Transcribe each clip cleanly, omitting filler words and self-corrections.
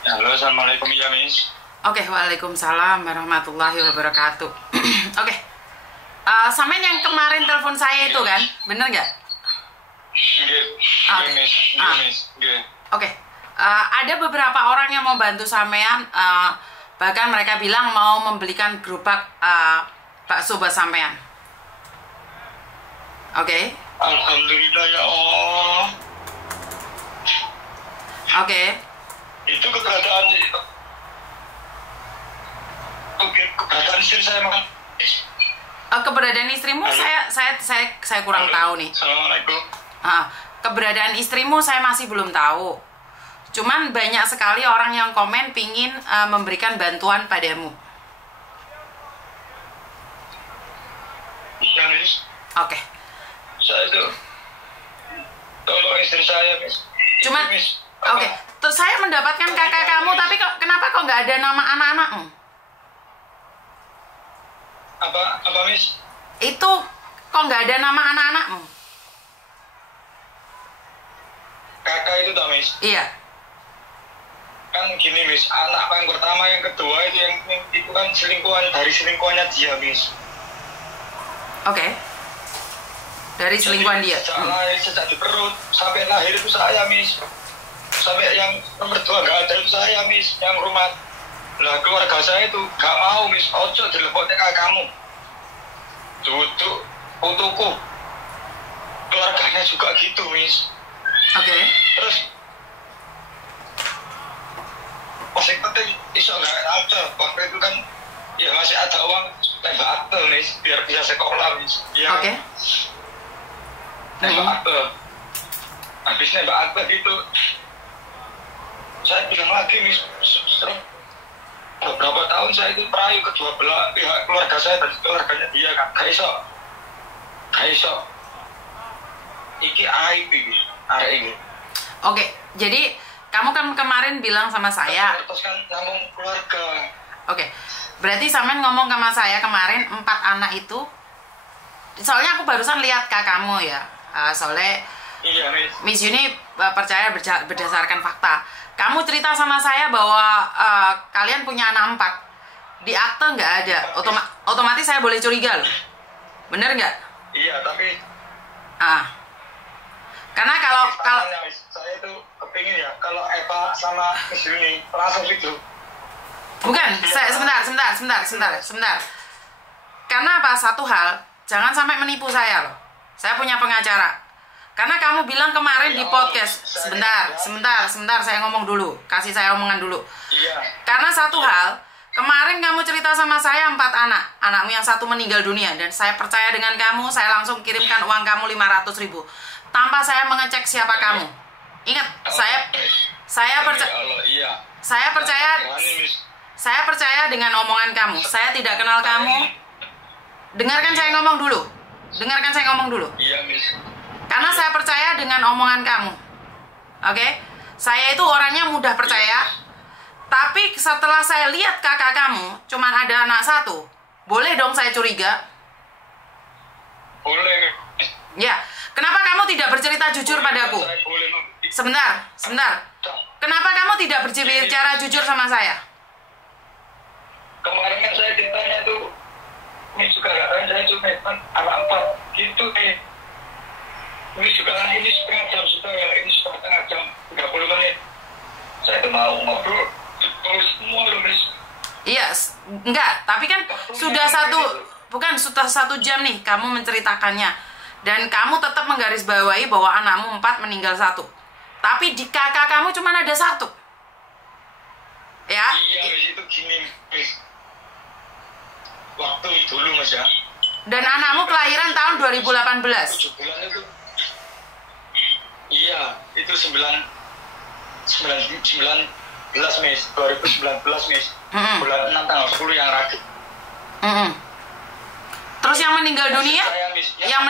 Halo, assalamualaikum ya Miss. Oke, waalaikumsalam warahmatullahi wabarakatuh. Oke, sampean yang kemarin telepon saya itu kan, bener nggak? Nggih, Oke. Miss. Miss. Nggih. Oke, ada beberapa orang yang mau bantu sampean, bahkan mereka bilang mau membelikan gerobak bakso buat sampean. Oke, Alhamdulillah ya Allah. oke. Itu keberadaan istri saya, Mas. Keberadaan istrimu Halo. saya kurang Halo. tahu nih. Assalamualaikum. Keberadaan istrimu saya masih belum tahu. Cuman banyak sekali orang yang komen pingin memberikan bantuan padamu. Iya, Miss. Oke. Saya itu tolong istri saya, Miss. Cuman, Miss. oke. Terus saya mendapatkan kakak kamu, tapi kenapa kok nggak ada nama anak-anakmu? Apa, Miss? Itu kok nggak ada nama anak-anakmu? Kakak itu toh, Miss. Iya. Kan gini, Miss. Anak yang pertama, yang kedua itu kan selingkuhannya dia, Miss. Oke. Dari selingkuhan dia. Sejak di perut sampai lahir itu saya, Miss. Sampai yang nomor 2 nggak ada itu saya, Miss. Yang rumah lah keluarga saya itu nggak mau, Miss. Ojo dilepotnya kayak kamu. Duduk untukku. Keluarganya juga gitu, Miss. Oke. Terus masih penting iso nggak akte. Waktu itu kan ya masih ada uang tembak akte, Miss, biar bisa sekolah, Miss. Ya. Oke. Nembak akte. Habis nembak akte gitu, saya bilang lagi, Miss, beberapa tahun saya itu merayu kedua belah pihak keluarga saya dan keluarganya dia kan. Gak iso. Iki aib iki, arek iki. Oke. Jadi kamu kan kemarin bilang sama saya. Terus kan ngomong keluarga. Oke. Berarti sampean ngomong sama saya kemarin 4 anak itu. Soalnya aku barusan lihat kakakmu ya. Soalnya Iya, Miss. Miss Yuni percaya berdasarkan fakta. Kamu cerita sama saya bahwa kalian punya anak 4. Di akte nggak ada. Otomatis saya boleh curiga loh. Bener nggak? Iya, tapi Karena kalau Miss, saya itu kepingin ya kalau Eva sama Miss Yuni langsung itu. bukan, saya sebentar. Karena apa? Satu hal, jangan sampai menipu saya loh. Saya punya pengacara. Karena kamu bilang kemarin di podcast, sebentar, saya ngomong dulu. Kasih saya omongan dulu. Iya. Karena satu hal, kemarin kamu cerita sama saya 4 anak. Anakmu yang 1 meninggal dunia. Dan saya percaya dengan kamu, saya langsung kirimkan uang kamu 500.000. Tanpa saya mengecek siapa kamu. Ingat, saya percaya dengan omongan kamu. Saya tidak kenal kamu. Dengarkan saya ngomong dulu. Iya, Miss. Karena saya percaya dengan omongan kamu. Oke? Saya itu orangnya mudah percaya. Tapi setelah saya lihat kakak kamu cuman ada anak 1, boleh dong saya curiga? Boleh, Miss. Ya. Kenapa kamu tidak bercerita jujur padaku? Saya boleh, Sebentar. Kenapa kamu tidak berbicara jujur sama saya? Kemarin kan saya ditanya tuh, ini juga katanya saya cuma anak 4 gitu nih. Ini juga ini setengah jam sudah ya, ini sudah setengah jam 30 menit. Saya tuh mau ngobrol semua loh, Miss. Iya, enggak. Tapi kan sudah 1 jam nih kamu menceritakannya. Dan kamu tetap menggarisbawahi bahwa anakmu 4 meninggal 1. Tapi di kakak kamu cuma ada 1. Ya? Iya, Miss, itu gini, Miss. Waktu dulu, Mas ya. Dan anakmu kelahiran tahun 2018. 7 bulan itu. Iya, itu 19, Miss. 2019, Miss. Bulan 6 tanggal 10 yang rakit. Terus yang meninggal dunia? Saya, Miss, ya. Yang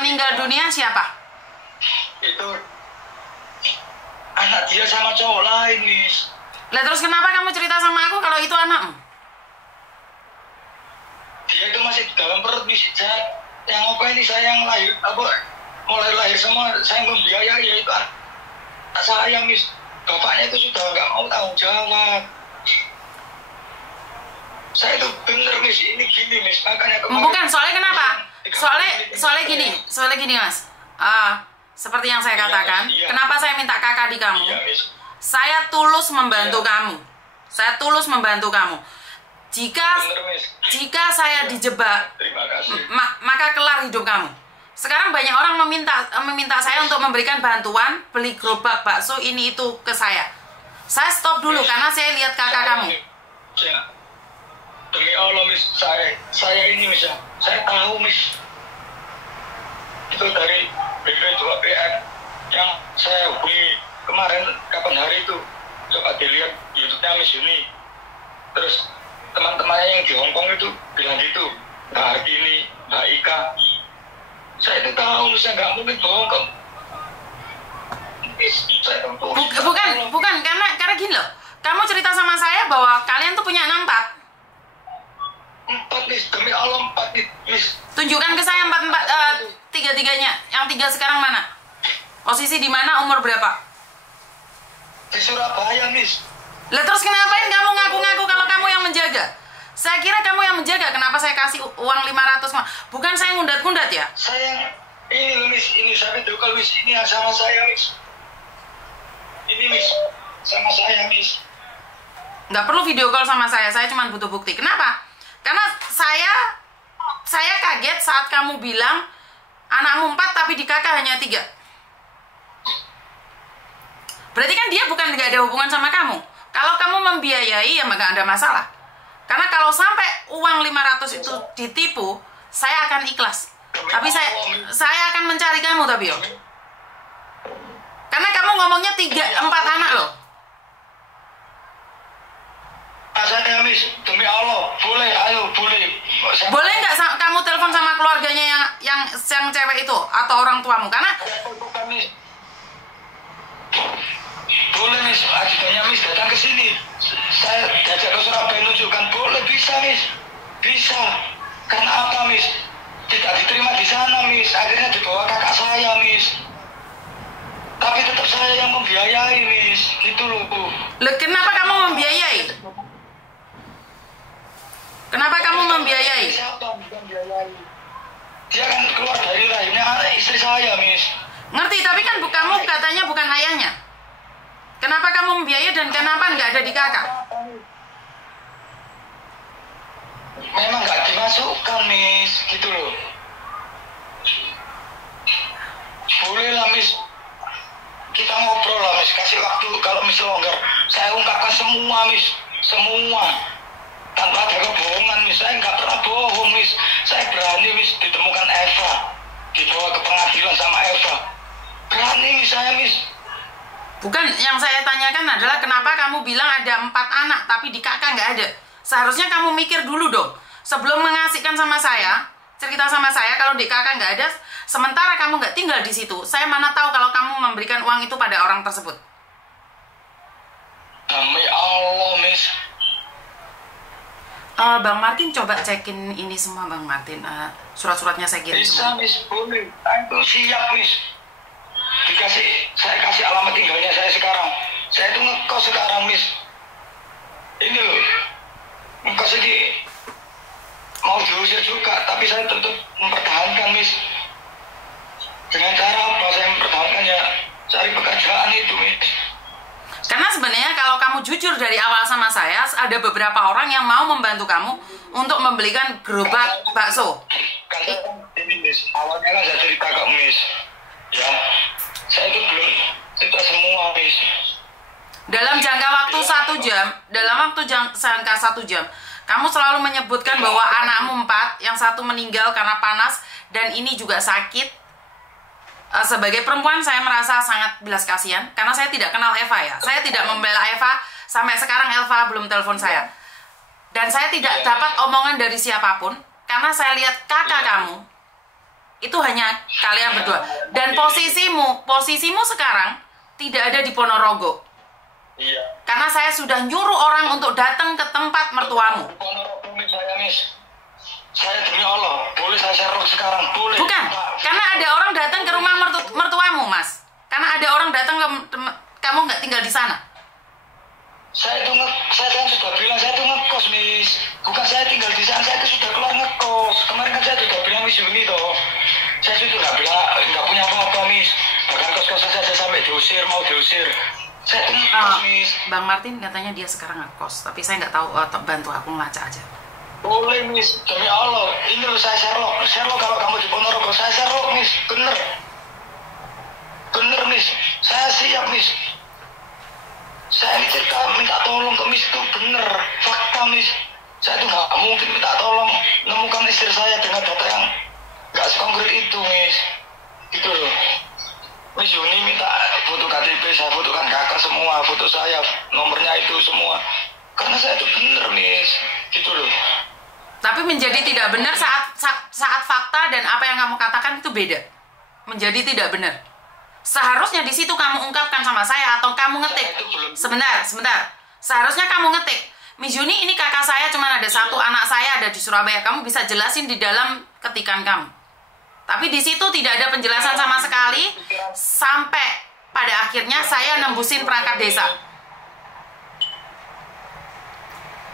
meninggal dunia siapa? Itu anak dia sama cowok lain, Miss. Lah terus kenapa kamu cerita sama aku kalau itu anakmu? Dia itu masih di dalam perut, Miss. Yang apa ini saya yang lahir, mulai lahir semua saya membiayai, ya itu anak saya, Miss. bapaknya itu sudah nggak mau tanggung jawab. Saya itu bener Miss, ini gini Miss, makanya kemarin. Bukan, soalnya kenapa? Soalnya gini Mas. Seperti yang saya katakan, iya. kenapa saya minta kakak di kamu? Iya, Miss. Saya tulus membantu Iya. kamu. Saya tulus membantu kamu. Bener, Miss. Jika saya dijebak, Terima kasih. maka kelar hidup kamu. Sekarang banyak orang meminta saya untuk memberikan bantuan beli gerobak bakso ini itu ke saya. Saya stop dulu karena saya lihat kakak kamu. Ya. Demi Allah Miss, saya ini Miss ya. Saya tahu Miss. Itu dari BP2PM yang saya hubungi kemarin kapan hari itu. Coba dilihat YouTube-nya Miss ini. Terus teman-temannya yang di Hong Kong itu bilang gitu. Mbak Hartini, Mbak Ika. Saya itu tahu Miss, nggak mungkin bohong kok. Bukan karena gini loh. Kamu cerita sama saya bahwa kalian tuh punya anak 4. 4 Miss, demi Allah 4 Miss. Tunjukkan ke saya 3-3-nya. Yang 3 sekarang mana? Posisi di mana? Umur berapa? Di Surabaya Miss. Lah terus kenapain kamu ngaku-ngaku kalau kamu yang menjaga? Saya kira kamu yang menjaga. Kenapa saya kasih uang 500? Bukan saya ngundat-ngundat ya? Saya ini Miss, ini saya video call Miss, ini yang sama saya Miss. Ini Miss, sama saya Miss. Nggak perlu video call sama saya cuma butuh bukti. Kenapa? Karena saya kaget saat kamu bilang anakmu 4 tapi di kakak hanya 3. Berarti kan dia bukan nggak ada hubungan sama kamu. Kalau kamu membiayai ya nggak ada masalah. Karena kalau sampai uang 500 itu ditipu, saya akan ikhlas. Tapi saya akan mencari kamu tapi yo. Karena kamu ngomongnya 4 anak loh. Saya Miss, demi Allah, boleh, ayo boleh. Boleh nggak kamu telepon sama keluarganya yang cewek itu atau orang tuamu? Karena boleh Miss, ajudannya Miss datang ke sini. Saya diajak ke Surabaya nunjukkan, boleh, bisa Miss, bisa. Karena apa Miss? Tidak diterima di sana Miss, akhirnya dibawa kakak saya Miss. Tapi tetap saya yang membiayai Miss, gitu loh Bu. Kenapa kamu membiayai? Kenapa kamu membiayai? Siapa membiayai? Dia kan keluar dari rahimnya istri saya Miss. Ngerti, tapi kan kamu katanya bukan ayahnya. Kenapa kamu membiayai dan kenapa nggak ada di kakak? Memang nggak dimasukkan Miss, gitu loh. Boleh lah Miss, kita ngobrol lah Miss, kasih waktu kalau Miss longgar. Saya ungkapkan semua Miss, semua. Tanpa ada kebohongan Miss, saya nggak pernah bohong Miss. Saya berani Miss ditemukan Eva, dibawa ke pengadilan sama Eva. Berani Miss saya Miss. Bukan, yang saya tanyakan adalah kenapa kamu bilang ada 4 anak tapi di kakak nggak ada. Seharusnya kamu mikir dulu dong. Sebelum mengasihkan sama saya, cerita sama saya kalau di kakak nggak ada, sementara kamu nggak tinggal di situ. Saya mana tahu kalau kamu memberikan uang itu pada orang tersebut. Demi Allah Miss. Bang Martin coba cekin ini semua Bang Martin. Surat-suratnya saya kirim Bisa semua. Miss, boleh. Aku siap Miss. Saya kasih alamat tinggalnya saya sekarang. Saya itu ngekos sekarang Miss. Ini loh, ngekos ini mau diusir juga, tapi saya tetap mempertahankan Miss. Dengan cara apa saya mempertahankan ya? Cari pekerjaan itu Miss. Karena sebenarnya kalau kamu jujur dari awal sama saya, ada beberapa orang yang mau membantu kamu untuk membelikan gerobak bakso. Karena ini Miss, awalnya kan saya cerita ke Miss. Ya, saya itu belum cerita semua Miss. Dalam jangka waktu 1 jam, jangka 1 jam, kamu selalu menyebutkan bahwa anakmu 4, yang 1 meninggal karena panas, dan ini juga sakit. Sebagai perempuan saya merasa sangat belas kasihan karena saya tidak kenal Eva ya. Saya tidak membela Eva, sampai sekarang Eva belum telepon saya. Dan saya tidak dapat omongan dari siapapun karena saya lihat kakak kamu itu hanya kalian berdua. Dan posisimu sekarang tidak ada di Ponorogo. Iya. Karena saya sudah nyuruh orang untuk datang ke tempat mertuamu. Ponorogo Miss, saya Miss. Saya demi Allah, boleh saya share sekarang, boleh. Bukan, karena ada orang datang ke rumah mertuamu, Mas. Karena ada orang datang kamu nggak tinggal di sana? Saya kan sudah bilang saya itu ngekos, Miss. Bukan saya tinggal di sana, saya itu sudah keluar ngekos. Kemarin kan saya sudah bilang Miss Yuni toh. Saya sudah nggak punya apa-apa, Miss. Bahkan kos-kosan saya sampai diusir, mau diusir. Saya itu ngekos, Miss. Bang Martin katanya dia sekarang ngekos, tapi saya nggak tahu. Bantu aku ngelacak aja. Boleh, Miss. Demi Allah, ini loh saya Sherlock. Sherlock kalau kamu di Ponorogo, saya Sherlock, Miss. Bener, Miss. Saya siap, Miss. Saya ini cerita minta tolong ke Miss itu bener, fakta, Miss. Saya itu nggak mungkin minta tolong nemukan istri saya dengan data yang nggak sekonkret itu, Miss. Gitu loh. Miss Yuni minta foto KTP, saya fotokan kakak semua, foto saya, nomornya itu semua. Karena saya itu bener, Miss. Gitu loh. Tapi menjadi tidak benar saat fakta dan apa yang kamu katakan itu beda. Menjadi tidak benar. Seharusnya di situ kamu ungkapkan sama saya atau kamu ngetik. Sebentar. Seharusnya kamu ngetik. Miss Yuni, ini kakak saya cuma ada satu, anak saya ada di Surabaya. Kamu bisa jelasin di dalam ketikan kamu. Tapi di situ tidak ada penjelasan sama sekali sampai pada akhirnya saya nembusin perangkat desa.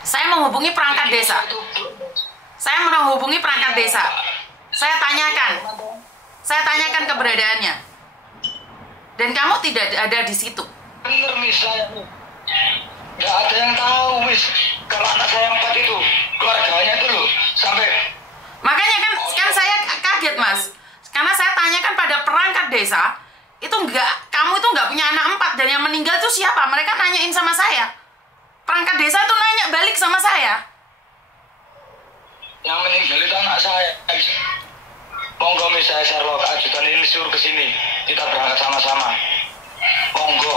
Saya menghubungi perangkat desa. Saya tanyakan keberadaannya. Dan kamu tidak ada di situ. Bener, Miss, saya nggak ada yang tahu, Miss. Kalau anak saya 4 itu, keluarganya itu loh, sampai... Makanya kan saya kaget, Mas. Karena saya tanyakan pada perangkat desa, kamu itu nggak punya anak 4, dan yang meninggal itu siapa? Mereka nanyain sama saya. Perangkat desa itu nanya balik sama saya. Yang meninggal itu anak saya, Miss. Monggo, Miss, saya Sherlock, ajudan ini suruh ke sini. Kita berangkat sama-sama. Monggo.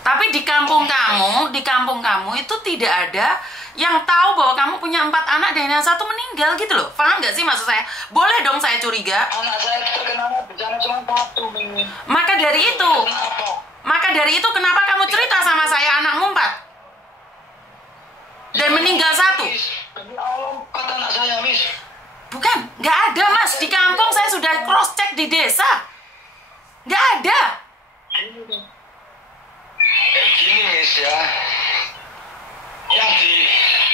Tapi di kampung kamu itu tidak ada yang tahu bahwa kamu punya 4 anak dan yang satu meninggal gitu loh. Paham nggak sih maksud saya? Boleh dong saya curiga. Anak saya terkenal bencana cuma 1, Miss. Maka dari itu kenapa kamu cerita sama saya anakmu 4? Dan meninggal 1? Demi Allah, 4 anak saya, Miss. Bukan, nggak ada, Mas. Di kampung saya sudah cross check di desa. Nggak ada. Gini, Miss, ya. Yang di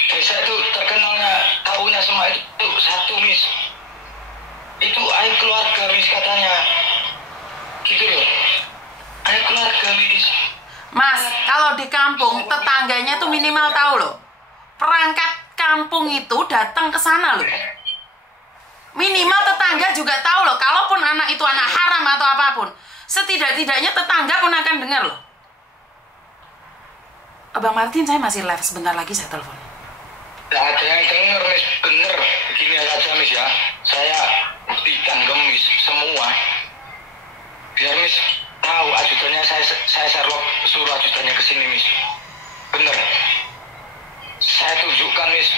desa itu terkenalnya, tahunya semua itu 1, Miss. Itu aib keluarga, Miss, katanya. Gitu loh. Aib keluarga, Miss. Mas, kalau di kampung tetangganya tuh minimal tahu loh. Perangkat kampung itu datang ke sana loh. Minimal tetangga juga tahu loh. Kalaupun anak itu anak haram atau apapun, setidak-tidaknya tetangga pun akan dengar loh. Bang Martin, saya masih live, sebentar lagi saya telepon. Tidak ada yang dengar, Miss. Bener. Begini aja, Miss, ya. Saya buktikan ke Miss semua. Biar Miss tahu ajudannya saya Sherlock, suruh ajudannya ke sini, Miss. Bener. Saya tunjukkan, Miss.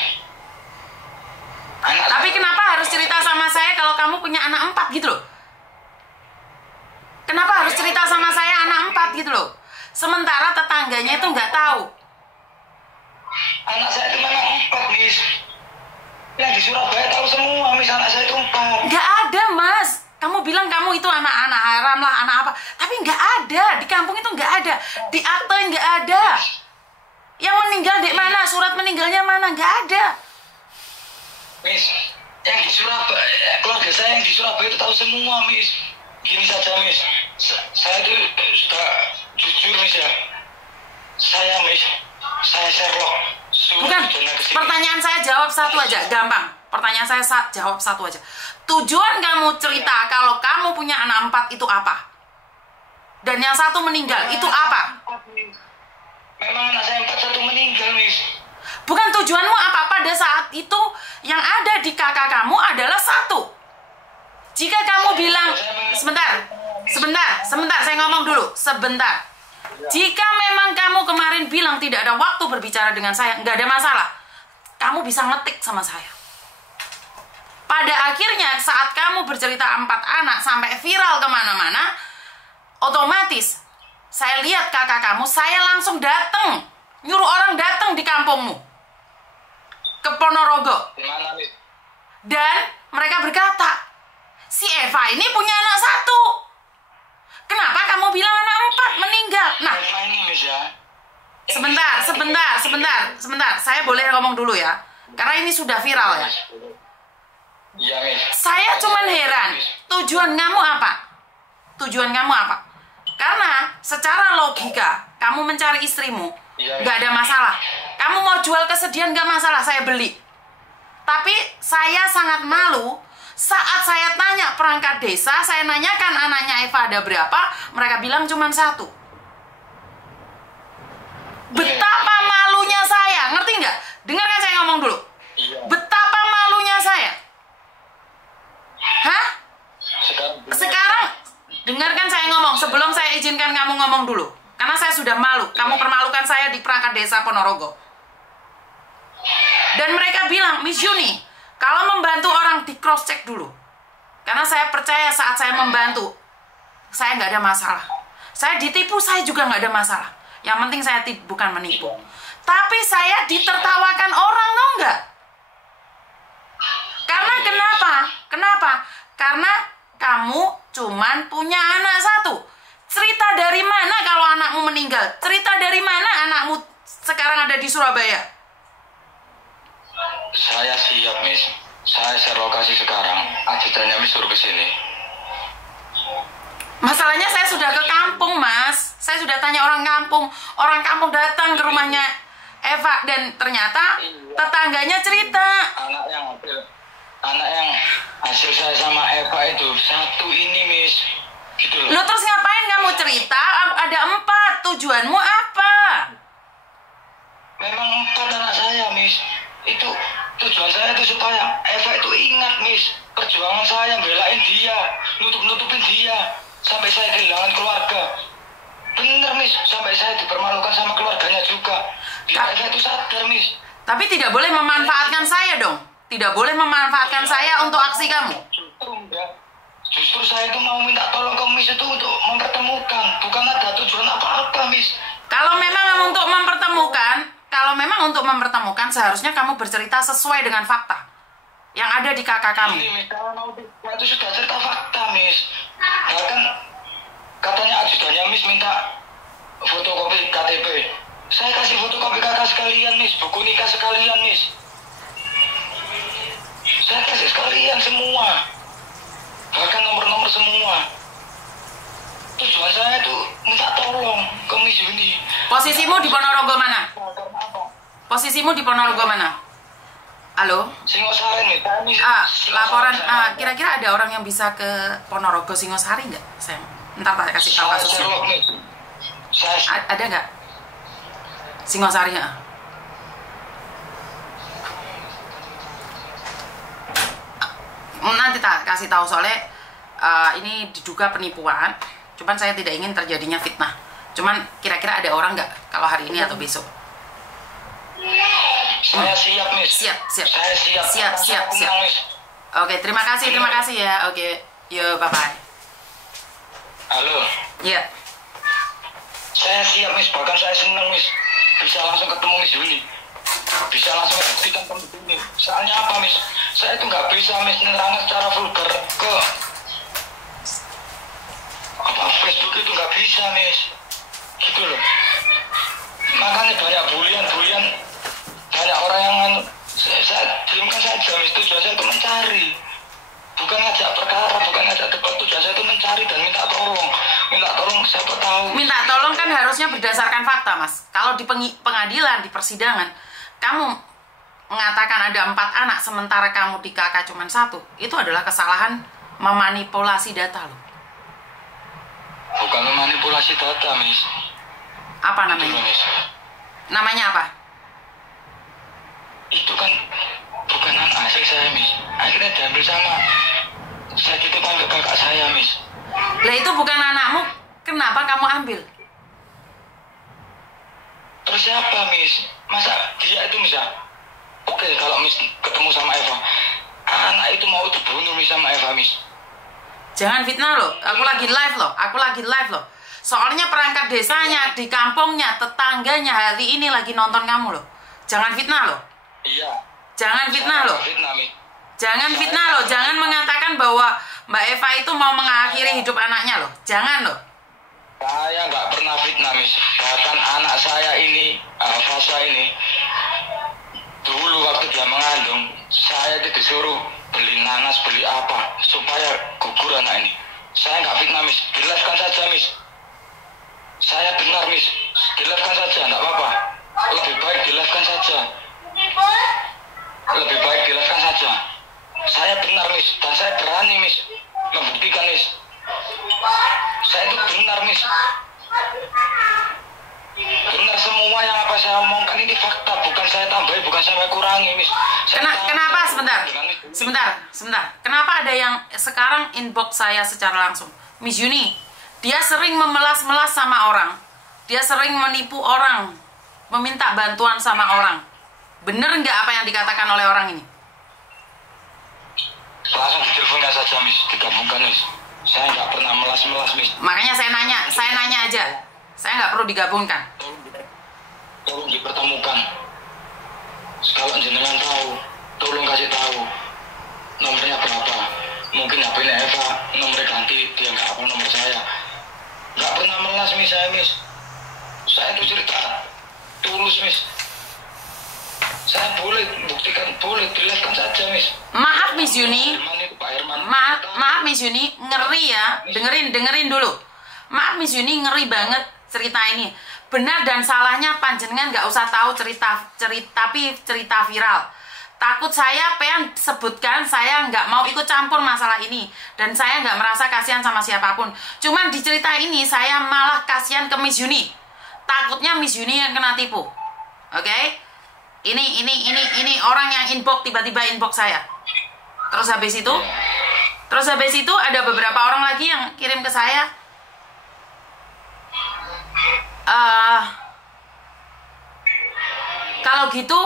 Tapi kenapa harus cerita sama saya kalau kamu punya anak 4 gitu loh? Kenapa harus cerita sama saya anak 4 gitu loh? Sementara tetangganya itu nggak tahu. Anak saya itu memang 4, Miss. Yang di Surabaya tahu semua, Miss, anak saya itu 4. Nggak ada, Mas. Kamu bilang kamu itu anak-anak haram lah, anak apa. Tapi nggak ada. Di kampung itu nggak ada. Di akte nggak ada. Yang meninggal di mana? Surat meninggalnya mana? Nggak ada. Miss, yang di Surabaya, keluarga saya yang di Surabaya itu tahu semua, Miss. Gini saja, Miss. Saya itu sudah jujur, Miss, ya. Saya Sherlock. Bukan, pertanyaan saya jawab satu aja, gampang. Pertanyaan saya jawab satu aja. Tujuan kamu cerita kalau kamu punya anak 4 itu apa? Dan yang satu meninggal, itu apa? Memang anak saya 4, 1 meninggal, Miss. Bukan, tujuanmu apa? Pada saat itu yang ada di kakak kamu adalah 1. Jika kamu bilang, sebentar, saya ngomong dulu, sebentar. Jika memang kamu kemarin bilang tidak ada waktu berbicara dengan saya, nggak ada masalah. Kamu bisa ngetik sama saya. Pada akhirnya saat kamu bercerita 4 anak sampai viral kemana-mana, otomatis saya lihat kakak kamu, saya langsung datang, nyuruh orang datang di kampungmu, ke Ponorogo. Dan mereka berkata, si Eva ini punya anak 1. Kenapa kamu bilang anak 4 meninggal? Nah, Eva ini Miss ya. Sebentar. Saya boleh ngomong dulu ya. Karena ini sudah viral ya. Iya Miss. Saya cuman heran, tujuan kamu apa? Karena secara logika, kamu mencari istrimu, nggak ada masalah. Kamu mau jual kesedihan nggak masalah, saya beli. Tapi saya sangat malu saat saya tanya perangkat desa, saya nanyakan anaknya Eva ada berapa, mereka bilang cuma 1. Betapa malunya saya, ngerti nggak? Dengarkan saya ngomong dulu. Betapa malunya saya. Hah? Sekarang dengarkan saya ngomong sebelum saya izinkan kamu ngomong dulu. Karena saya sudah malu. Kamu permalukan saya di perangkat desa Ponorogo. Dan mereka bilang, Miss Yuni, kalau membantu orang di cross check dulu. Karena saya percaya saat saya membantu, saya nggak ada masalah. Saya ditipu, saya juga nggak ada masalah. Yang penting saya bukan menipu. Tapi saya ditertawakan orang, tau nggak? Karena kenapa? Karena kamu cuman punya anak 1. Cerita dari mana kalau anakmu meninggal? Cerita dari mana anakmu sekarang ada di Surabaya? Saya siap, Miss. Saya share lokasi sekarang. Ajudannya Miss suruh ke sini. Masalahnya saya sudah ke kampung, Mas. Saya sudah tanya orang kampung. Orang kampung datang ke rumahnya Eva dan ternyata tetangganya cerita. Anak yang hasil saya sama Eva itu 1 ini, Miss. Gitu loh. Lu terus ngapain kamu cerita? Ada 4. Tujuanmu apa? Memang 4 anak saya, Miss. Itu tujuan saya itu supaya Eva itu ingat, Miss, perjuangan saya belain dia, nutupin dia sampai saya kehilangan keluarga. Bener, Miss, sampai saya dipermalukan sama keluarganya juga. Biar Eva itu sadar, Miss. Tapi tidak boleh memanfaatkan saya dong. Tidak boleh memanfaatkan saya untuk aksi kamu. Justru saya itu mau minta tolong ke Miss itu untuk mempertemukan, bukan ada tujuan apa-apa, Miss. Kalau memang untuk mempertemukan, seharusnya kamu bercerita sesuai dengan fakta yang ada di kakak kamu. Ini, Miss, kalau itu sudah cerita fakta, Miss. Bahkan katanya ajudannya Miss minta fotokopi KTP. Saya kasih fotokopi kakak sekalian, Miss. Buku nikah sekalian, Miss. Saya kasih sekalian semua. Bahkan nomor-nomor semua. Tujuan saya itu minta tolong ke Miss Yuni. Posisimu di Ponorogo mana? Halo? Singosari, Miss. Laporan. Kira-kira ada orang yang bisa ke Ponorogo Singosari nggak? Saya ntar tak kasih tahu kasusnya. Ada nggak? Singosari ya? Nanti tak kasih tahu soalnya ini diduga penipuan. Cuman saya tidak ingin terjadinya fitnah. Cuman kira-kira ada orang nggak kalau hari ini atau besok? Saya siap, Miss. Siap. Oke, terima kasih ya. Oke, yo bye bye. Halo. Iya. Saya siap, Miss. Bahkan saya senang, Miss. Bisa langsung ketemu Miss Yuni. Bisa langsung buktikan ini. Soalnya apa, Miss? Saya itu nggak bisa, Miss, menerangkan secara vulgar ke Facebook itu nggak bisa, Miss. Gitu loh. Makanya banyak bulian, banyak orang yang saya diamkan saja, Miss. Tujuan saya itu mencari, bukan ngajak perkara, bukan ngajak debat. Tujuan saya itu mencari dan minta tolong siapa tahu. Minta tolong kan harusnya berdasarkan fakta, Mas. Kalau di pengadilan, di persidangan, kamu mengatakan ada 4 anak sementara kamu di kakak cuma 1, itu adalah kesalahan memanipulasi data loh. Bukan memanipulasi data, Miss. Apa namanya? Itu, Miss. Namanya apa? Itu kan bukan anak hasil saya, Miss. Akhirnya diambil sama saya titipkan ke kakak saya, Miss. Lah itu bukan anakmu, kenapa kamu ambil? Terus siapa, Miss? Masa dia itu, Miss, ya? Oke, kalau Miss ketemu sama Eva, anak itu mau dibunuh, Miss, sama Eva, Miss. Jangan fitnah loh, aku lagi live loh. Soalnya perangkat desanya, di kampungnya, tetangganya hari ini lagi nonton kamu loh. Jangan fitnah loh. Iya. Jangan fitnah loh. Miss. Jangan fitnah loh, jangan mengatakan bahwa Mbak Eva itu mau mengakhiri hidup anaknya loh. Jangan loh. Saya nggak pernah fitnah, Miss. Bahkan anak saya ini, Fasa ini, dulu waktu dia mengandung, saya itu disuruh beli nanas, beli apa, supaya gugur anak ini. Saya nggak fitnah, Miss. Jelaskan saja, Miss. Saya benar, Miss. Jelaskan saja, nggak apa-apa. Lebih baik jelaskan saja. Lebih baik jelaskan saja. Saya benar, Miss. Dan saya berani, Miss, membuktikan, Miss. Saya itu benar, Miss. Benar semua yang apa saya omongkan ini fakta, bukan saya tambahi, bukan saya kurangi, Miss. Kenapa sebentar. Kenapa ada yang sekarang inbox saya secara langsung? Miss Yuni, dia sering memelas-melas sama orang. Dia sering menipu orang, meminta bantuan sama orang. Bener nggak apa yang dikatakan oleh orang ini? Langsung diteleponnya saja, Miss. Digabungkan, Miss. Saya nggak pernah melas-melas, Miss. Makanya saya nanya aja. Saya nggak perlu digabungkan. Tolong dipertemukan. Kalau jenengan tahu, tolong kasih tahu nomornya berapa. Mungkin HP-nya Eva, nomornya ganti, dia nggak apa nomor saya. Nggak pernah melas, Miss, saya, Miss. Saya itu cerita tulus, Miss. Saya boleh buktikan, boleh jelaskan saja, Miss. Maaf, Miss Yuni. Pak Herman. Maaf, Miss Yuni, ngeri ya. Dengerin dulu. Maaf, Miss Yuni, ngeri banget cerita ini. Benar dan salahnya panjenengan nggak usah tahu tapi cerita viral. Takut saya pengen sebutkan, saya nggak mau ikut campur masalah ini. Dan saya nggak merasa kasihan sama siapapun. Cuman di cerita ini saya malah kasihan ke Miss Yuni. Takutnya Miss Yuni yang kena tipu. Oke? Ini orang yang inbox, tiba-tiba inbox saya. Terus habis itu ada beberapa orang lagi yang kirim ke saya. Kalau gitu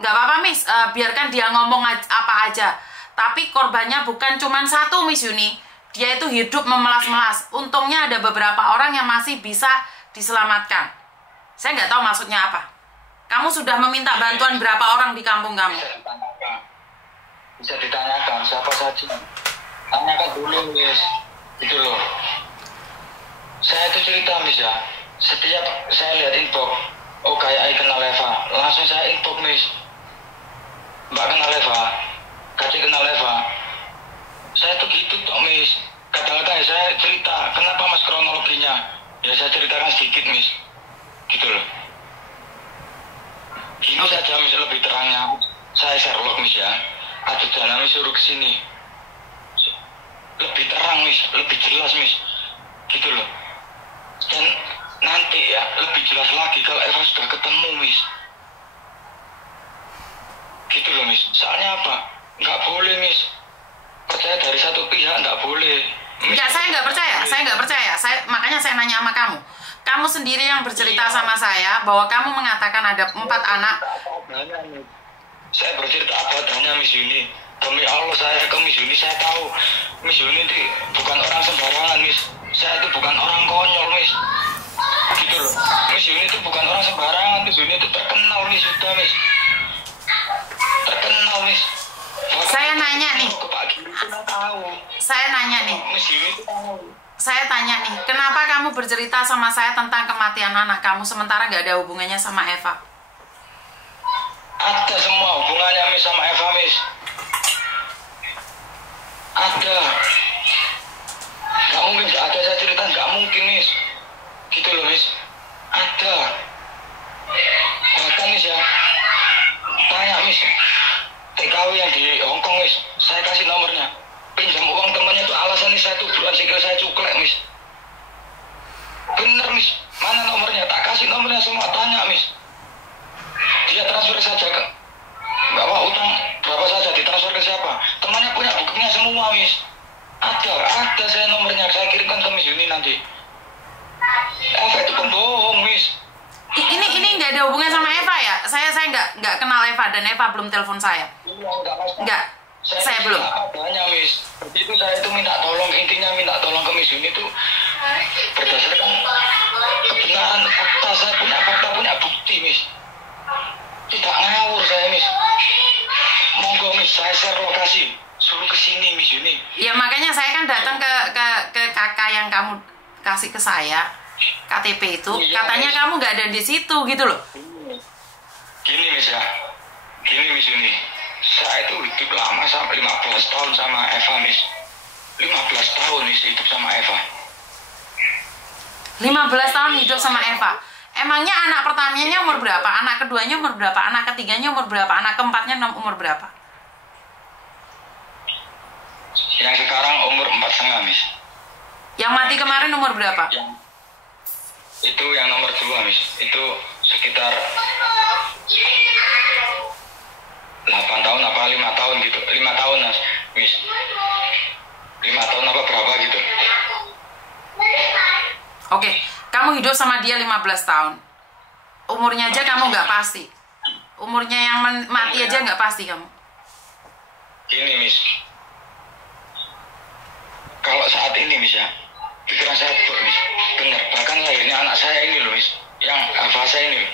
nggak apa-apa, Miss, biarkan dia ngomong apa aja. Tapi korbannya bukan cuma satu, Miss Yuni. Dia itu hidup memelas-melas. Untungnya ada beberapa orang yang masih bisa diselamatkan. Saya nggak tahu maksudnya apa. Kamu sudah meminta bantuan berapa orang di kampung kamu? Bisa ditanyakan siapa saja. Tanyakan dulu, Miss. Itu loh. Saya itu cerita, Miss, ya. Setiap saya lihat inbox, oh kayak kenal Eva, langsung saya inbox, Miss. Mbak kenal Eva, Kak kenal Eva. Saya tuh gitu toh, Miss. Kadang-kadang saya cerita, kenapa Mas kronologinya? Ya saya ceritakan sedikit, Miss. Gitu loh. Gini saja, Miss, lebih terangnya. Saya Sherlock, Miss, ya. Aduh, jangan Miss suruh kesini. Lebih terang, Miss, lebih jelas, Miss. Gitu loh. Dan nanti ya lebih jelas lagi kalau Eva sudah ketemu, Miss. Gitu loh, Miss. Soalnya apa? Nggak boleh, Miss. Percaya dari satu pihak nggak boleh. Enggak, saya nggak percaya. Makanya saya nanya sama kamu. Kamu sendiri yang bercerita sama saya bahwa kamu mengatakan ada 4 anak. Saya bercerita apa adanya, Miss Yuni. Demi Allah, saya ke Miss Yuni, saya tahu Miss Yuni itu bukan orang sembarangan, Miss. Saya itu bukan orang konyol, Miss. Gitu loh. Miss Yuni itu bukan orang sembarangan. Miss Yuni itu terkenal, Miss. Sudah, Miss. Terkenal, Miss. Saya nanya nih. Saya tanya nih, kenapa kamu bercerita sama saya tentang kematian anak kamu sementara gak ada hubungannya sama Eva? Ada semua hubungannya, Miss, sama Eva, Miss. Ada. Gak mungkin gak ada, saya cerita gak mungkin, Miss. Gitu loh, Miss. Ada. Bahkan, Miss, ya. Tanya, Miss. TKW yang di Hongkong, Miss. Saya kasih nomornya. Pinjam uang temannya itu alasannya saya tuh buruan sikil saya cuklek, Miss. Bener, Miss. Mana nomornya? Tak kasih nomornya semua. Tanya, Miss. Dia transfer saja ke bawa utang berapa saja ditransfer ke siapa? Temannya punya buktinya semua, Miss. Ada saya nomornya. Saya kirimkan ke Miss Yuni nanti. Eva itu pembohong, Miss. Ini nggak ada hubungan sama Eva ya? Saya nggak kenal Eva dan Eva belum telepon saya. Nggak. Saya belum. Banyak, Miss. Itu saya itu minta tolong, intinya minta tolong ke Miss Yuni itu berdasarkan kebenaran fakta. Saya punya fakta, punya bukti, Miss. Tidak ngawur saya, Miss. Monggo, Miss, saya share lokasi. Suruh ke sini, Miss Yuni. Ya makanya saya kan datang ke kakak yang kamu kasih ke saya. KTP itu, Iya, katanya Miss. kamu nggak ada di situ gitu loh. Gini Miss ya, gini Miss Yuni, saya itu hidup lama sampai 15 tahun sama Eva Miss. 15 tahun Miss hidup sama Eva. 15 tahun hidup sama Eva. Emangnya anak pertamanya umur berapa? Anak keduanya umur berapa? Anak ketiganya umur berapa? Anak keempatnya umur berapa? Yang sekarang umur 4,5 Miss. Yang mati kemarin umur berapa? Itu yang nomor 2 Miss. Itu sekitar 8 tahun apa 5 tahun gitu. 5 tahun Miss. 5 tahun apa berapa gitu. Oke, kamu hidup sama dia 15 tahun. Umurnya aja kamu nggak pasti. Umurnya yang mati aja nggak pasti kamu. Gini Miss, kalau saat ini Miss ya, pikiran saya Miss, benar. Bahkan lahirnya anak saya ini loh Miss, yang Ava saya ini loh.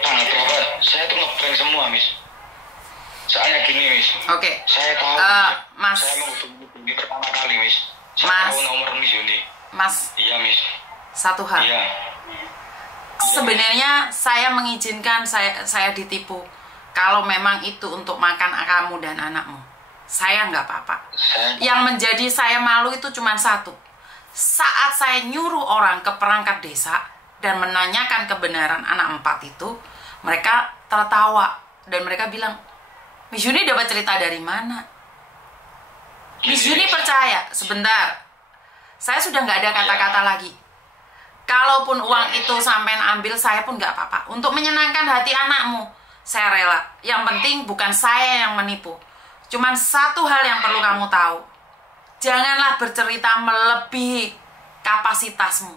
Tanggal berapa, saya tuh ngeblank semua Miss. Soalnya gini Miss, Oke, saya tahu Mas. saya menghubungi pertama kali Miss. Saya Mas. tahu nomor Miss Yuni. Mas, Iya Miss. satu hal. Iya. Sebenarnya saya mengizinkan saya ditipu. Kalau memang itu untuk makan kamu dan anakmu, saya nggak apa-apa. Yang menjadi saya malu itu cuma satu. Saat saya nyuruh orang ke perangkat desa dan menanyakan kebenaran anak 4 itu, mereka tertawa dan mereka bilang, Miss Yuni dapat cerita dari mana? Miss Yuni percaya. Sebentar, saya sudah nggak ada kata-kata lagi. Kalaupun uang itu sampean ambil, saya pun nggak apa-apa. Untuk menyenangkan hati anakmu, saya rela. Yang penting bukan saya yang menipu. Cuman satu hal yang perlu kamu tahu. Janganlah bercerita melebihi kapasitasmu.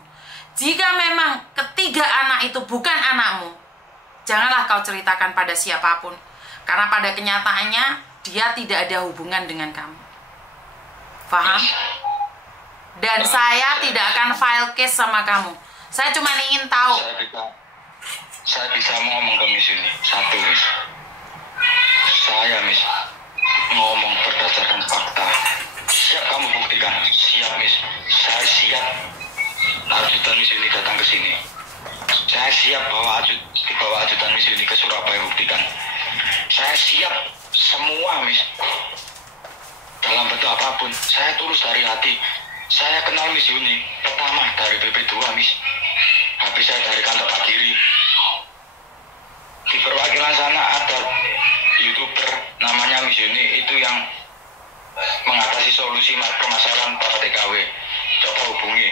Jika memang ketiga anak itu bukan anakmu, janganlah kau ceritakan pada siapapun. Karena pada kenyataannya, dia tidak ada hubungan dengan kamu. Paham? Dan saya tidak akan file case sama kamu. Saya cuma ingin tahu. Saya bisa ngomong ke Miss ini. Satu Miss, saya Miss ngomong berdasarkan fakta. Siap kamu buktikan? Siap Miss. Saya siap. Ajudan Miss ini datang ke sini. Saya siap dibawa ajudan Miss ini ke Surabaya buktikan. Saya siap semua Miss. Dalam bentuk apapun. Saya tulus dari hati. Saya kenal Miss Yuni pertama dari PP2 Miss. Habis saya dari kantor Pak Giri. Di perwakilan sana ada YouTuber namanya Miss Yuni, itu yang mengatasi solusi permasalahan para TKW. Coba hubungi.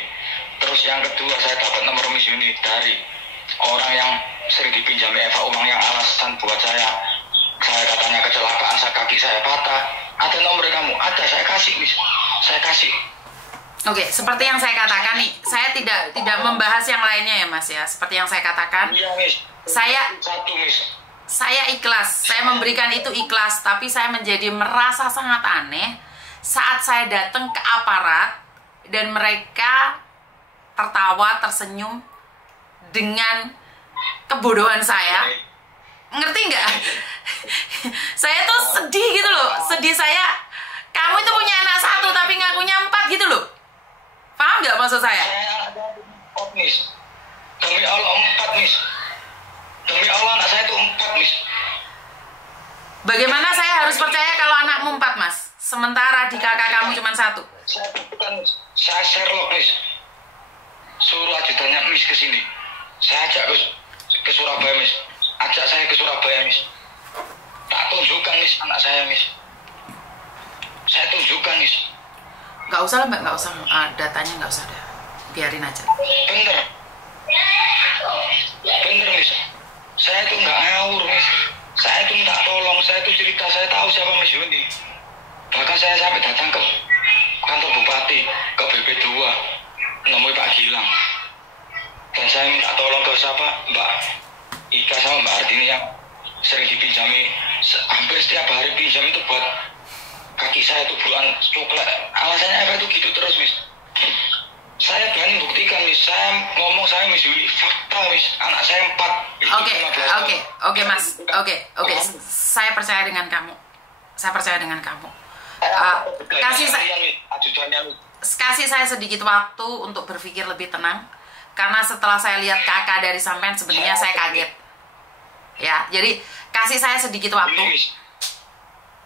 Terus yang kedua, saya dapat nomor Miss Yuni dari orang yang sering dipinjami Eva uang yang alasan buat saya katanya kecelakaan, kaki saya patah. Ada nomor kamu? Ada, saya kasih Miss. Saya kasih. Oke, seperti yang saya katakan nih, saya tidak membahas yang lainnya ya Mas ya. Seperti yang saya katakan, Iya Miss. Saya ikhlas, saya memberikan itu ikhlas, tapi saya menjadi merasa sangat aneh saat saya datang ke aparat dan mereka tertawa, tersenyum dengan kebodohan saya. Ngerti nggak? Saya tuh sedih gitu loh, sedih saya. Kamu itu punya anak 1 tapi ngakunya 4 gitu loh. Paham nggak maksud saya? Saya ada 4 Miss. Demi Allah 4 Miss. Demi Allah anak saya itu 4 Miss. Bagaimana saya harus percaya kalau anakmu 4 Mas? Sementara di kakak kamu cuma 1. Saya bukan Miss. Saya Sherlock Miss. Suruh ajudannya Miss ke sini. Saya ajak ke Surabaya Miss. Ajak saya ke Surabaya Miss. Tak tunjukkan Miss anak saya Miss. Saya tunjukkan Miss. Nggak usah lah Mbak, nggak usah. Datanya nggak usah deh. Biarin aja. Bener Miss. Saya tuh nggak ngawur Miss. Saya tuh minta tolong. Saya tuh cerita. Saya tahu siapa Miss Yuni. Bahkan saya sampai datang ke kantor bupati, ke BP2, nemui Pak Gilang. Dan saya minta tolong ke siapa? Mbak Ika sama Mbak Artini yang sering dipinjami. Hampir setiap hari pinjam itu buat kaki saya tuh bulan coklat. Alasannya apa itu gitu terus Miss. Saya berani buktikan Miss. Saya ngomong saya Miss Yuni. Fakta Miss. Anak saya 4. Oke Mas. Oke. Saya percaya dengan kamu. Kasih saya sedikit waktu untuk berpikir lebih tenang. karena setelah saya lihat kakak dari sampean sebenarnya saya kaget. Ya, jadi kasih saya sedikit waktu.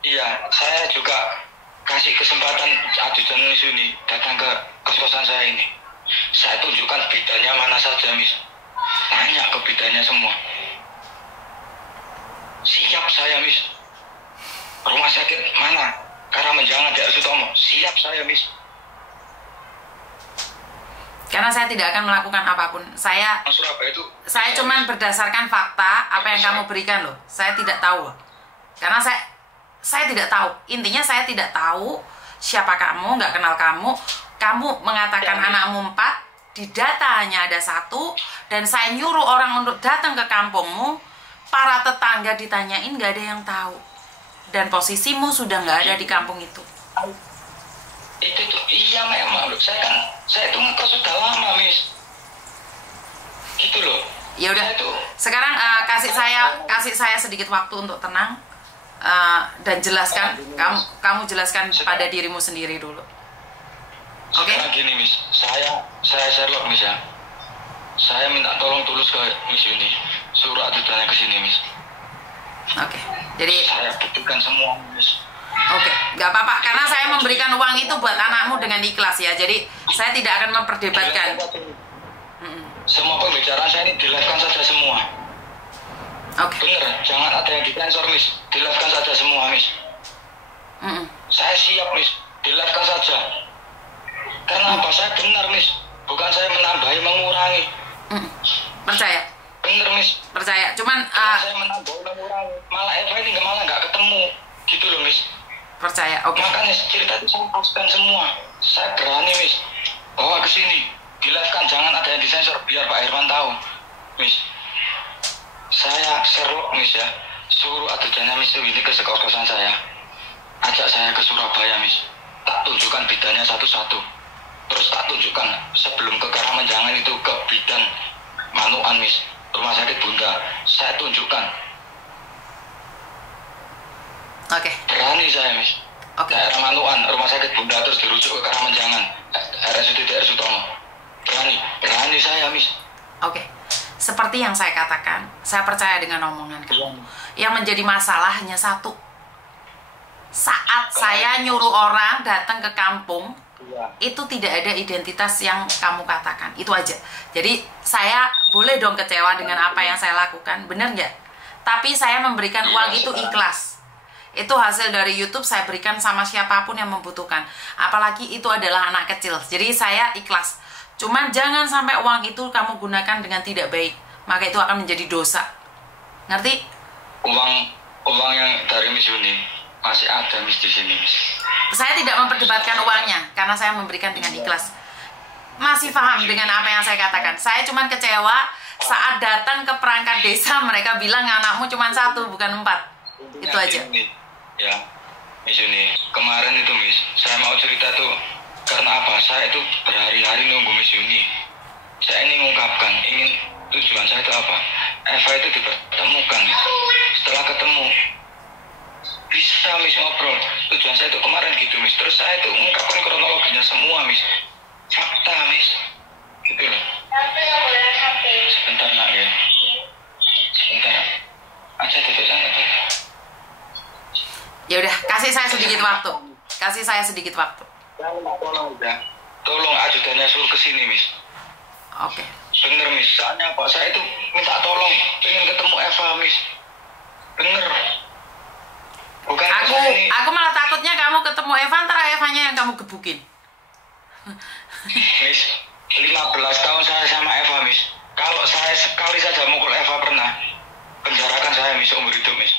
Iya, saya juga kasih kesempatan ajudan Miss Yuni datang ke kos-kosan saya ini. Saya tunjukkan bidannya mana saja, Miss. Tanya ke bidannya semua. Siap saya, Miss. Rumah sakit mana? Karamenjangan Daerah Sutomo. Siap saya, Miss. Karena saya tidak akan melakukan apapun. Saya cuman berdasarkan fakta apa yang kamu berikan loh. Saya tidak tahu loh. Karena saya tidak tahu. Intinya saya tidak tahu siapa kamu, nggak kenal kamu. Kamu mengatakan anakmu 4, di data hanya ada 1, dan saya nyuruh orang untuk datang ke kampungmu. Para tetangga ditanyain nggak ada yang tahu. Dan posisimu sudah nggak ada di kampung itu. Itu tuh iya memang loh. Saya tuh ngekos sudah lama, Miss. Gitu loh. Ya udah. Sekarang kasih saya sedikit waktu untuk tenang dan jelaskan. Kamu jelaskan pada dirimu sendiri dulu. Oke? Sekarang gini, Miss. Saya Sherlock, Miss ya. Saya minta tolong tulus ke Miss Yuni. Suruh ajudannya ke sini, Miss. Oke. Jadi saya butuhkan semua, Miss. Oke, nggak apa-apa, karena saya memberikan uang itu buat anakmu dengan ikhlas ya. Jadi saya tidak akan memperdebatkan. Semua pembicaraan saya ini di-live-kan saja semua. Oke. Bener, jangan ada yang di-sensor, Miss. Di-live-kan saja semua, Miss. Saya siap, Miss. Di-live-kan saja. Karena apa? Saya benar, Miss. Bukan saya menambahi, mengurangi. Percaya. Bener, Miss. Percaya. Cuman saya menambahi, mengurangi. Malah Eva ini nggak ketemu. Gitu loh, Miss. Percaya, oke. Makanya cerita itu saya poskan semua. Saya berani, Miss. Bawa ke sini. Di-live-kan, jangan ada yang disensor biar Pak Herman tahu, Miss. Saya Sherlock, Miss ya. Suruh ajudannya Miss ini ke sekos-kosan saya. Ajak saya ke Surabaya, Miss. Tak tunjukkan bidannya satu-satu. Terus tak tunjukkan sebelum ke Karamenjangan itu ke bidan Manuan, Miss. Rumah sakit Bunda. Saya tunjukkan. Oke. Berani saya, Miss. Oke. Daerah Manuan, rumah sakit Bunda terus dirujuk ke Karamenjangan. RSUD Daerah Sutomo. Berani saya, Miss. Oke. Seperti yang saya katakan, saya percaya dengan omongan kamu. Yang menjadi masalah hanya satu. Saat saya nyuruh orang datang ke kampung, itu tidak ada identitas yang kamu katakan. Itu aja. Jadi saya boleh dong kecewa dengan apa yang saya lakukan, bener nggak? Tapi saya memberikan uang itu ikhlas. Itu hasil dari YouTube, saya berikan sama siapapun yang membutuhkan. Apalagi itu adalah anak kecil. Jadi saya ikhlas. Cuman jangan sampai uang itu kamu gunakan dengan tidak baik. Maka itu akan menjadi dosa. Ngerti? Uang yang dari Miss Yuni masih ada, Miss, di sini, Miss. Saya tidak memperdebatkan uangnya karena saya memberikan dengan ikhlas. Masih paham dengan apa yang saya katakan. Saya cuman kecewa saat datang ke perangkat desa, mereka bilang anakmu cuma 1 bukan 4. Itu aja. Ya, Miss Yuni, kemarin itu, Miss, saya mau cerita tuh karena apa? Saya itu berhari-hari nunggu Miss Yuni. Saya ini mengungkapkan, tujuan saya itu apa? Eva itu dipertemukan, Miss. Setelah ketemu, bisa, Miss, ngobrol. Tujuan saya itu kemarin gitu, Miss. Terus saya itu mengungkapkan kronologinya semua, Miss. Fakta, Miss. Gitu loh. Sebentar, nak, ya. Sebentar. Aja duduk sana, Pak. Ya udah, kasih saya sedikit waktu. Kasih saya sedikit waktu. Tolong ajudannya suruh ke sini, Miss. Oke. Bener, Miss. Soalnya apa? Saya itu minta tolong, pengen ketemu Eva, Miss. Bener. Bukan aku malah takutnya kamu ketemu Eva, antara Evanya yang kamu gebukin. Miss, 15 tahun saya sama Eva, Miss. Kalau saya sekali saja mukul Eva pernah, penjarakan saya, Miss, seumur hidup, Miss.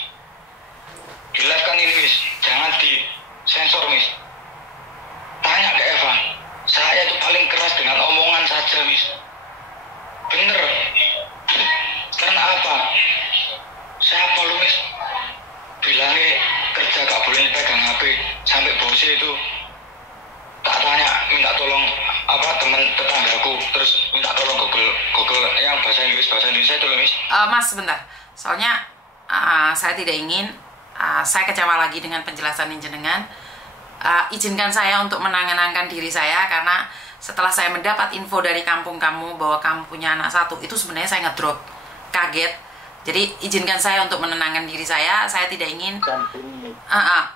Di-live-kan ini, Miss. Jangan di-sensor, Miss. Tanya ke Eva. Saya itu paling keras dengan omongan saja, Miss. Bener. Karena apa? Siapa lu, Miss? Bilangnya kerja gak boleh pegang HP. Sampai bosnya itu tak tanya, minta tolong teman tetanggaku. Terus minta tolong Google yang bahasa Indonesia itu loh, Miss. Mas, sebentar. Soalnya saya tidak ingin saya kecewa lagi dengan penjelasan jenengan. Izinkan saya untuk menenangkan diri saya karena Setelah saya mendapat info dari kampung kamu bahwa kamu punya anak satu, itu sebenarnya saya ngedrop, kaget. Jadi izinkan saya untuk menenangkan diri saya tidak ingin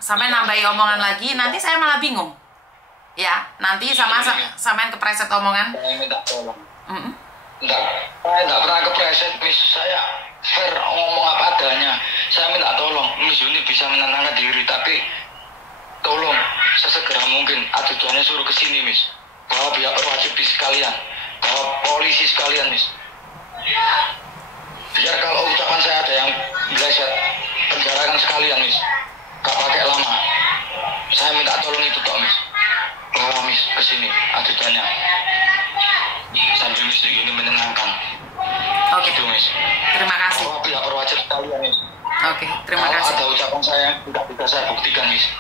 sampai nambahi omongan lagi, nanti saya malah bingung. Ya, nanti samain kepreset omongan. Saya minta tolong. Saya enggak pernah kepreset, Miss. Saya fair ngomong apa adanya. Saya minta tolong, Miss Yuni bisa menenangkan diri, tapi tolong sesegera mungkin ajudannya suruh ke sini, Miss. Bawa pihak berwajib di sekalian, bawa polisi sekalian, Miss. Biar kalau ucapan saya ada yang meleset, penjarakan sekalian, Miss. Gak pakai lama. Saya minta tolong itu toh, Miss. Bawa Miss ke sini ajudannya. Sambil Miss ini menenangkan. Oke. Gitu, Miss. Terima kasih. Bawa pihak berwajib sekalian, Miss. Oke, terima Kalau kasih. ada ucapan saya yang tidak bisa saya buktikan, Miss.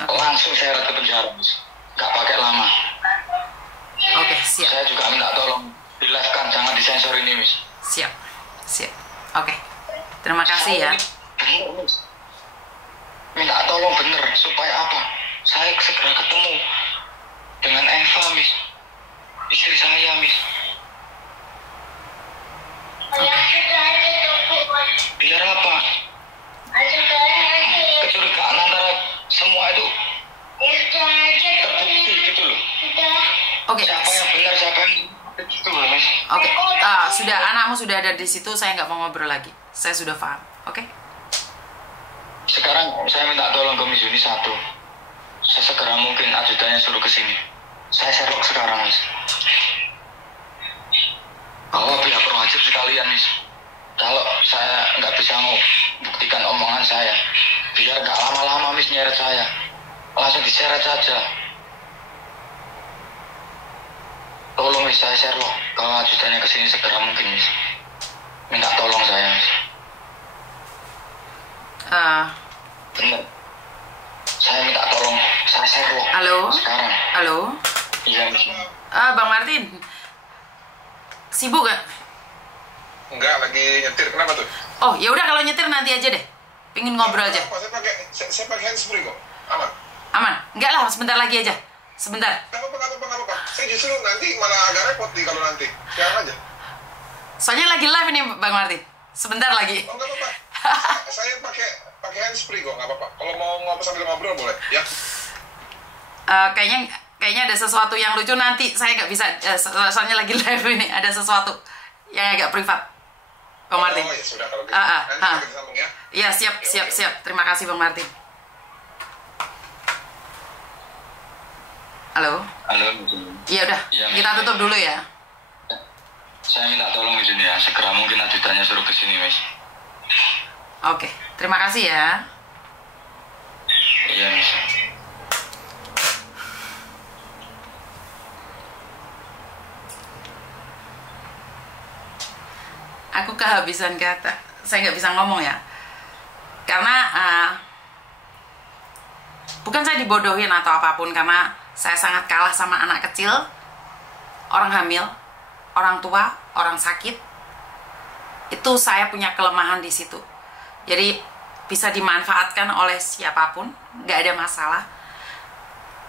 Langsung seret ke penjara, Miss. Gak pakai lama. Oke, siap. Saya juga minta tolong di live kan, jangan disensor ini, Miss. Siap. Oke. Terima kasih ya. Bener, Miss. Minta tolong bener, supaya apa? Saya segera ketemu dengan Eva, Miss. Istri saya, Miss. Biar apa? Kecurigaan antara semua itu terbukti gitu loh. Oke. Siapa yang benar, siapa yang gitu loh, Miss. Oke. Sudah, anakmu sudah ada di situ, saya nggak mau ngobrol lagi. Saya sudah paham. Oke. Sekarang saya minta tolong ke Miss Yuni satu. Sesegera mungkin ajudannya suruh ke sini. Saya Sherlock sekarang, Miss. Bawa pihak berwajib sekalian, Miss. Kalau saya nggak bisa buktikan omongan saya, biar nggak lama-lama, Miss, nyeret saya. Langsung diseret saja. Tolong, Miss, saya Sherlock. Bawa ajudannya ke sini segera mungkin, Miss. Minta tolong saya, Miss. Bener. Saya minta tolong, saya Sherlock. Halo? Sekarang. Halo? Iya, Miss. Bang Martin. Sibuk gak? Enggak, lagi nyetir. Kenapa tuh? Oh, ya udah kalau nyetir nanti aja deh. Pingin ngobrol aja. Apa? Saya pakai handsfree kok. Aman. Aman? Enggak lah, sebentar lagi aja. Sebentar. Nggak apa-apa. Saya justru nanti malah agak repot nih kalau nanti. Sekarang aja. Soalnya lagi live ini Bang Martin. Sebentar lagi. Oh, nggak apa-apa. Saya pakai handsfree kok, nggak apa-apa. Kalau mau ngobrol sambil ngobrol boleh, ya? Kayaknya ada sesuatu yang lucu nanti. Saya nggak bisa, soalnya lagi live ini. Ada sesuatu yang agak privat, Bang Martin. Oh ya sudah kalau gitu. Nanti kita sambung ya. Iya, siap. Terima kasih Bang Martin. Halo? Halo, Miss. Iya udah, Iya, kita tutup dulu ya. Saya minta tolong di sini ya, segera mungkin ajudannya suruh ke sini, Miss. Oke, terima kasih ya. Iya, Miss. Aku kehabisan kata. Saya nggak bisa ngomong ya. Karena bukan saya dibodohin atau apapun, karena saya sangat kalah sama anak kecil, orang hamil, orang tua, orang sakit. Itu saya punya kelemahan di situ. Jadi bisa dimanfaatkan oleh siapapun, nggak ada masalah.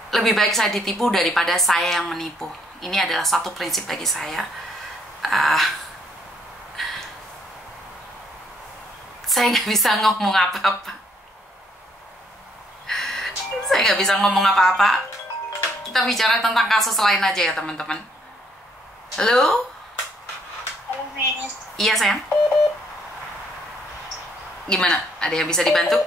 Lebih baik saya ditipu daripada saya yang menipu. Ini adalah satu prinsip bagi saya. Saya nggak bisa ngomong apa-apa. Kita bicara tentang kasus lain aja ya teman-teman. Halo? Halo, Miss. Iya sayang. Gimana? Ada yang bisa dibantu?